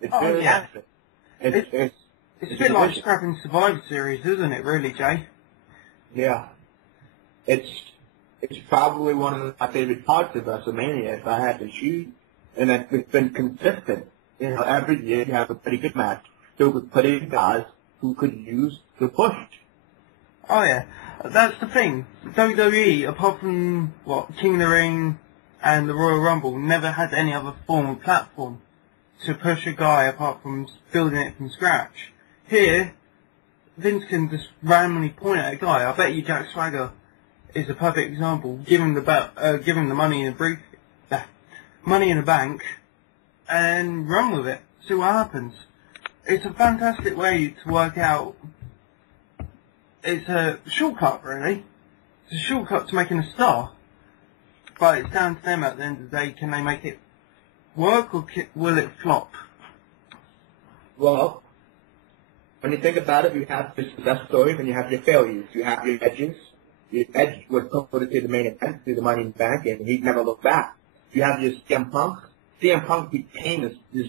It Oh, really yeah. has been. It's a bit like scrapping Survivor Series, isn't it, really, Jay? Yeah. It's probably one of my favorite parts of WrestleMania if I had to choose. And it's been consistent. You know, every year you have a pretty good match filled with pretty good guys who could use the push. Oh, yeah. That's the thing. WWE, apart from, King of the Ring and the Royal Rumble, never had any other form of platform to push a guy apart from building it from scratch. Here, Vince can just randomly point at a guy. I bet you Jack Swagger is a perfect example. Give him the money in money in the bank, and run with it. See what happens. It's a fantastic way to work out. It's a shortcut, really. It's a shortcut to making a star. But it's down to them at the end of the day. Can they make it work, or will it flop? Well, when you think about it, you have your success stories and you have your failures. You have your edges. Your edge was promoted to the main event, to the Money in the Bank, and he never looked back. You have your CM Punk. CM Punk became this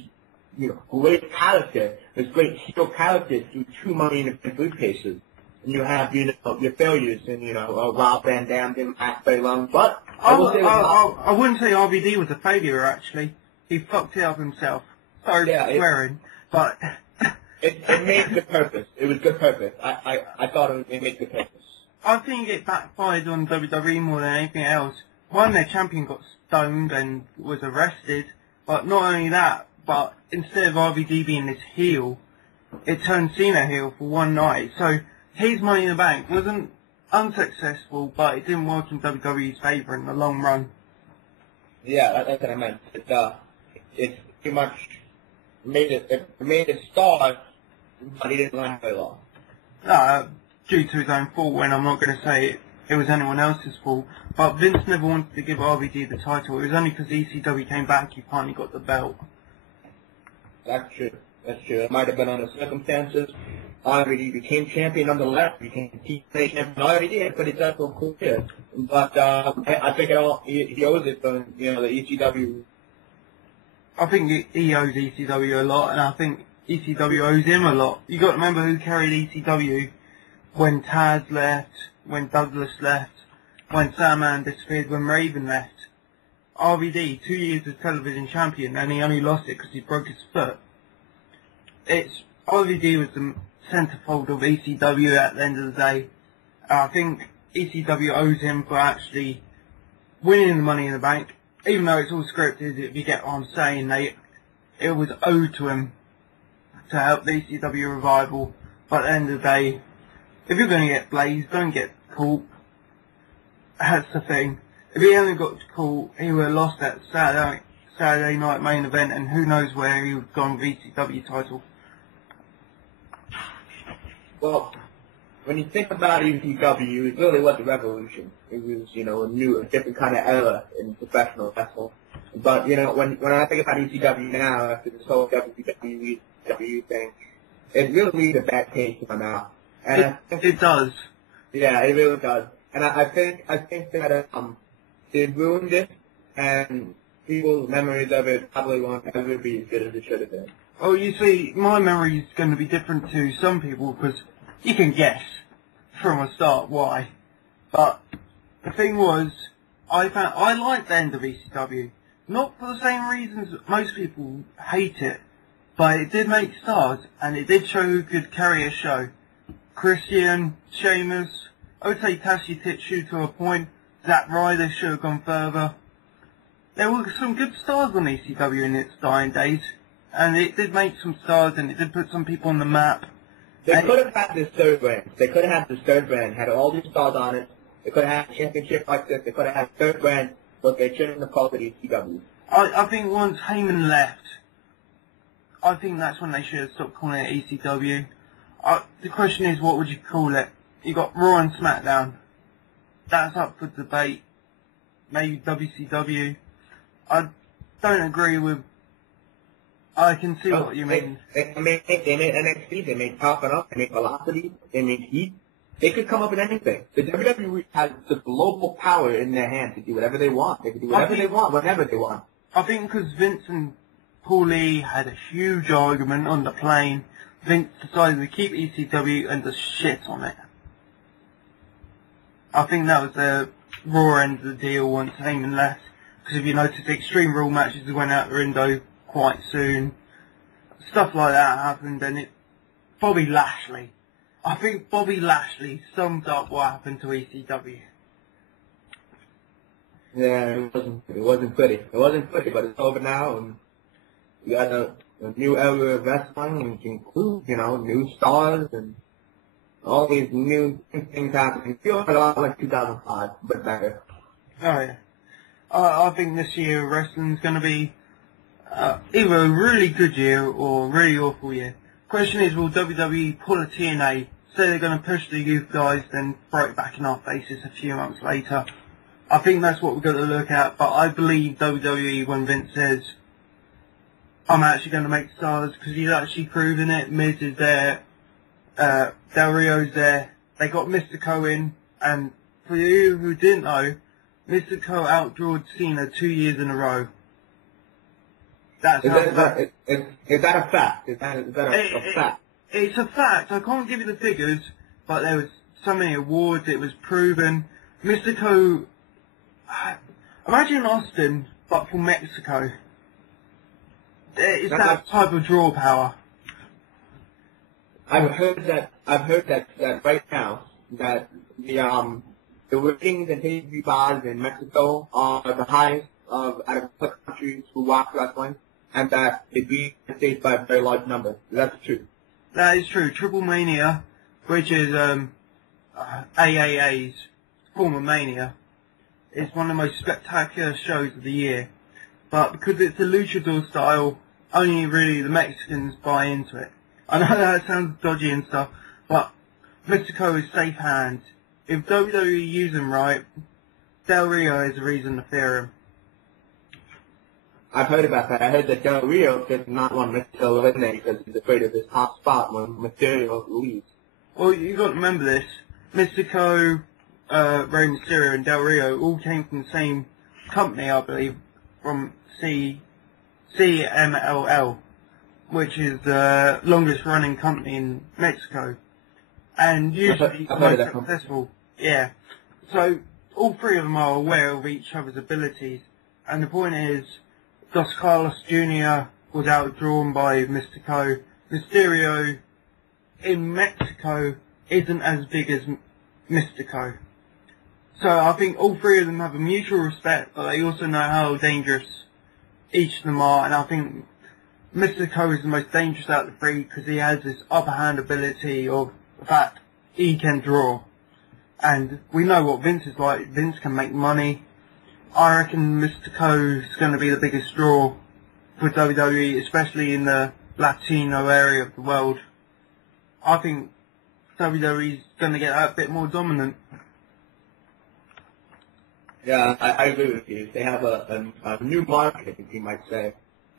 great character, this great heel character through 2 Money in the Bank briefcases. And you have, your failures, and, Rob Van Dam didn't last very long, but I wouldn't say RVD was a failure, actually. He fucked it up himself. Sorry for swearing, but... It made good purpose. It was good purpose. I thought it made good purpose. I think it backfired on WWE more than anything else. One, their champion got stoned and was arrested, but not only that, but instead of RVD being this heel, it turned Cena heel for one night. So his Money in the Bank wasn't unsuccessful, but it didn't work in WWE's favour in the long run. Yeah, that's what I meant. It's pretty much made it star, but he didn't last very long. Due to his own fault, and I'm not going to say it was anyone else's fault, but Vince never wanted to give RVD the title. It was only because ECW came back he finally got the belt. That's true. It might have been under circumstances. RVD became champion nonetheless, became TNA champion. RVD had a pretty successful career. But I think he owes it from, the ECW. I think he owes ECW a lot, and I think ECW owes him a lot. You got to remember who carried ECW when Taz left, when Douglas left, when Sandman disappeared, when Raven left. RVD, 2 years as television champion, and he only lost it because he broke his foot. RVD was the centerfold of ECW at the end of the day. I think ECW owes him for actually winning the Money in the Bank, even though it's all scripted. If you get what I'm saying, it was owed to him to help the ECW revival. But at the end of the day, if you're going to get blazed, don't get caught. That's the thing. If he hadn't got caught, he would have lost that Saturday night main event, and who knows where he would have gone with the ECW title. Well, when you think about ECW, it really was a revolution. It was, a different kind of era in professional wrestling. But, when I think about ECW now, after this whole WWE thing, it really leaves a bad taste in my mouth. And it does. Yeah, it really does. And I think that they ruined it, and people's memories of it probably won't ever be as good as it should have been. Oh, you see, my memory is going to be different to some people, because you can guess from a start why. But the thing was, I liked the end of ECW. Not for the same reasons that most people hate it, but it did make stars, and it did show who could carry a show. Christian, Sheamus, I would say Tashi Titsu to a point. Zack Ryder should have gone further. There were some good stars on ECW in its dying days, and it did make some stars, and it did put some people on the map. They could have had this third brand. Had all these stars on it. They could have had a championship like this. They could have had a third brand, but they shouldn't have called it ECW. I think once Heyman left, I think that's when they should have stopped calling it ECW. The question is, what would you call it? You got Raw and SmackDown. That's up for debate. Maybe WCW. I don't agree with... I can see what you mean. They made NXT, they made Tough Enough, they made Velocity, they made Heat. They could come up with anything. The WWE has the global power in their hands to do whatever they want. They can do whatever they want, whenever they want. I think because Vince and Paul Lee had a huge argument on the plane. Vince decided to keep ECW and just shit on it. I think that was the Raw end of the deal once Heyman left. Because if you notice, Extreme Rule matches went out the window quite soon. Stuff like that happened, and Bobby Lashley. I think Bobby Lashley summed up what happened to ECW. Yeah, it wasn't pretty. It wasn't pretty, but it's over now, and we got a new era of wrestling, which includes, new stars and all these new things happening. It feels a lot like 2005, but better. Oh yeah. I think this year wrestling's going to be either a really good year or a really awful year. Question is, will WWE pull a TNA, say they're going to push the youth guys, then throw it back in our faces a few months later? I think that's what we're going to look at, but I believe WWE when Vince says, I'm actually going to make stars, because he's actually proven it. Miz is there, Del Rio's there, they got Mystico in, and for you who didn't know, Mystico outdrawed Cena 2 years in a row. Is that a fact? Is that a fact? It's a fact. I can't give you the figures, but there was so many awards, it was proven. Mystico, imagine Austin, but for Mexico. It's that type of draw power. I've heard that right now, that the ratings and pay-per-view buys in Mexico are the highest out of countries who watch wrestling, and that it beat the States by a very large number. That's true. That is true. Triple Mania, which is AAA's former Mania, is one of the most spectacular shows of the year. But because it's a luchador style, only really the Mexicans buy into it. I know that sounds dodgy and stuff, but Mystico is safe hands. If WWE use him right, Del Rio is a reason to fear him. I've heard about that. I heard that Del Rio does not want Mystico eliminated because he's afraid of his top spot when Mysterio leaves. Well, you got to remember this. Mystico, Rey Mysterio and Del Rio all came from the same company, I believe, from CMLL, which is the longest running company in Mexico. And usually the most successful. Yeah. So, all three of them are aware of each other's abilities. And the point is, Dos Carlos Jr. was outdrawn by Mystico. Mysterio in Mexico isn't as big as Mystico. So I think all three of them have a mutual respect, but they also know how dangerous each of them are. And I think Mystico is the most dangerous out of the three because he has this upper hand ability of the fact he can draw. And we know what Vince is like. Vince can make money. I reckon Mystico is going to be the biggest draw for WWE, especially in the Latino area of the world. I think WWE is going to get a bit more dominant. Yeah, I agree with you. They have a new market, you might say.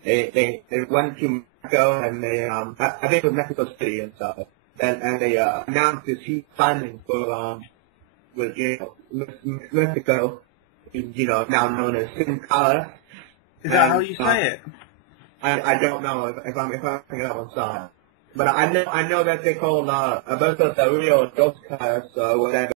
They went to Mexico and they I think it was Mexico City and stuff. And they announced this huge signing for with Mexico, now known as Sin Cara. Is that how you say it? I don't know if I'm picking it up on sorry. But I know that they call Alberto Del Rio Dos Caras or whatever.